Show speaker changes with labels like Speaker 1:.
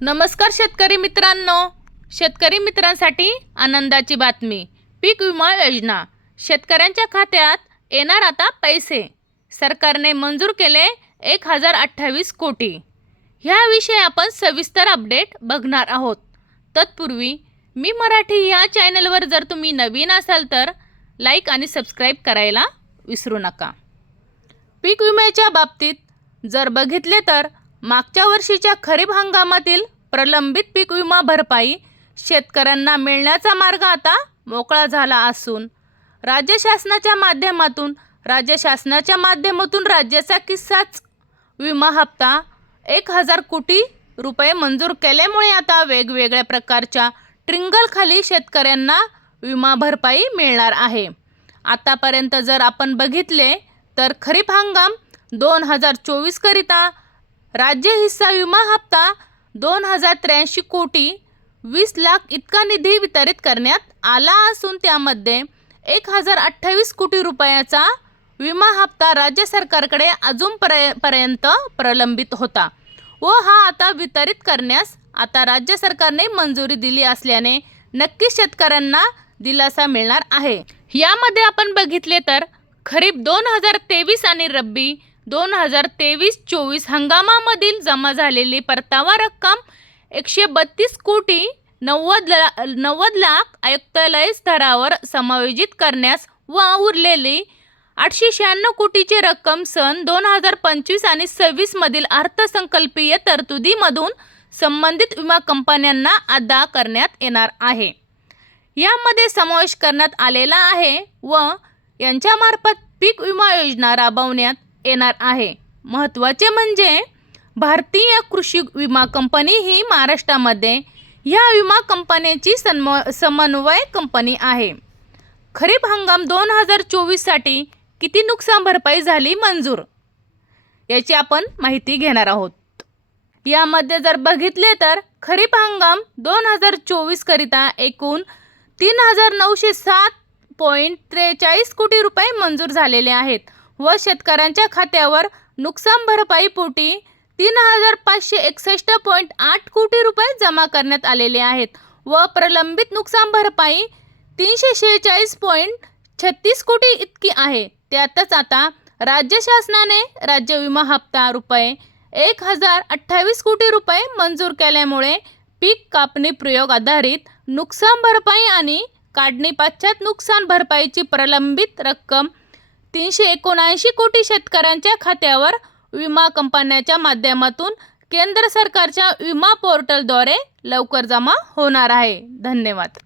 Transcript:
Speaker 1: नमस्कार शेतकरी मित्रांनो. शेतकरी मित्रांसाठी आनंदाची बातमी. पीक विमा योजना. शेतकऱ्यांच्या खात्यात येणार आता पैसे. सरकारने मंजूर केले एक हजार अठ्ठावीस कोटी. ह्याविषयी आपण सविस्तर अपडेट बघणार आहोत. तत्पूर्वी मी मराठी या चॅनलवर जर तुम्ही नवीन असाल तर लाईक आणि सबस्क्राईब करायला विसरू नका. पीक विम्याच्या बाबतीत जर बघितले तर मागच्या वर्षीच्या खरीप हंगामातील प्रलंबित पीक विमा भरपाई शेतकऱ्यांना मिळण्याचा मार्ग आता मोकळा झाला असून राज्य शासनाच्या माध्यमातून राज्य शासनाच्या माध्यमातून राज्याचा किस्साच विमा हप्ता एक हजार कोटी रुपये मंजूर केल्यामुळे आता वेगवेगळ्या प्रकारच्या ट्रिंगलखाली शेतकऱ्यांना विमा भरपाई मिळणार आहे. आतापर्यंत जर आपण बघितले तर खरीप हंगाम दोन हजार चोवीसकरिता राज्य हिस्सा विमा हप्ता दोन हजार त्र्याऐंशी कोटी वीस लाख इतका निधी वितरित करण्यात आला असून त्यामध्ये एक हजार अठ्ठावीस कोटी रुपयाचा विमा हप्ता राज्य सरकारकडे अजून पर्यंत प्रलंबित होता व हा आता वितरित करण्यास आता राज्य सरकारने मंजुरी दिली असल्याने नक्कीच शेतकऱ्यांना दिलासा मिळणार आहे. यामध्ये आपण बघितले तर खरीप दोन हजार तेवीस आणि रब्बी दोन हजार तेवीस चोवीस हंगामामधील जमा झालेली परतावा रक्कम एकशे बत्तीस कोटी नव्वद ला नव्वद लाख आयुक्तालय स्तरावर समायोजित करण्यास व उरलेली आठशे शहाण्णव कोटीची रक्कम सन दोन हजार पंचवीस आणि सव्वीसमधील अर्थसंकल्पीय तरतुदीमधून संबंधित विमा कंपन्यांना अदा करण्यात येणार आहे. यामध्ये समावेश करण्यात आलेला आहे व यांच्यामार्फत पीक विमा योजना राबवण्यात येणार आहे. महत्त्वाचे म्हणजे भारतीय कृषी विमा कंपनी ही महाराष्ट्रामध्ये ह्या विमा कंपन्याची सन्म समन्वय कंपनी आहे. खरीप हंगाम दोन हजार चोवीससाठी किती नुकसान भरपाई झाली मंजूर? याची आपण माहिती घेणार आहोत. यामध्ये जर बघितले तर खरीप हंगाम दोन हजार चोवीसकरिता एकूण तीन हजार नऊशे सात पॉईंट त्रेचाळीस कोटी रुपये मंजूर झालेले आहेत. व शेतकऱ्यांच्या खात्यावर नुकसान भरपाई पोटी तीन हजार पाचशे एकसष्ट पॉईंट आठ कोटी रुपये जमा करण्यात आलेले आहेत व प्रलंबित नुकसान भरपाई तीनशे शेहेचाळीस पॉईंट छत्तीस कोटी इतकी आहे. त्यातच आता राज्य शासनाने राज्य विमा हप्ता रुपये एक हजार अठ्ठावीस कोटी रुपये मंजूर केल्यामुळे पीक कापणी प्रयोग आधारित नुकसान भरपाई आणि काढणीपाश्चात नुकसान भरपाईची प्रलंबित रक्कम तीनशे एकोणऐंशी कोटी शेतकऱ्यांच्या खात्यावर विमा कंपन्याच्या माध्यमातून केंद्र सरकारच्या विमा पोर्टलद्वारे लवकर जमा होणार आहे. धन्यवाद.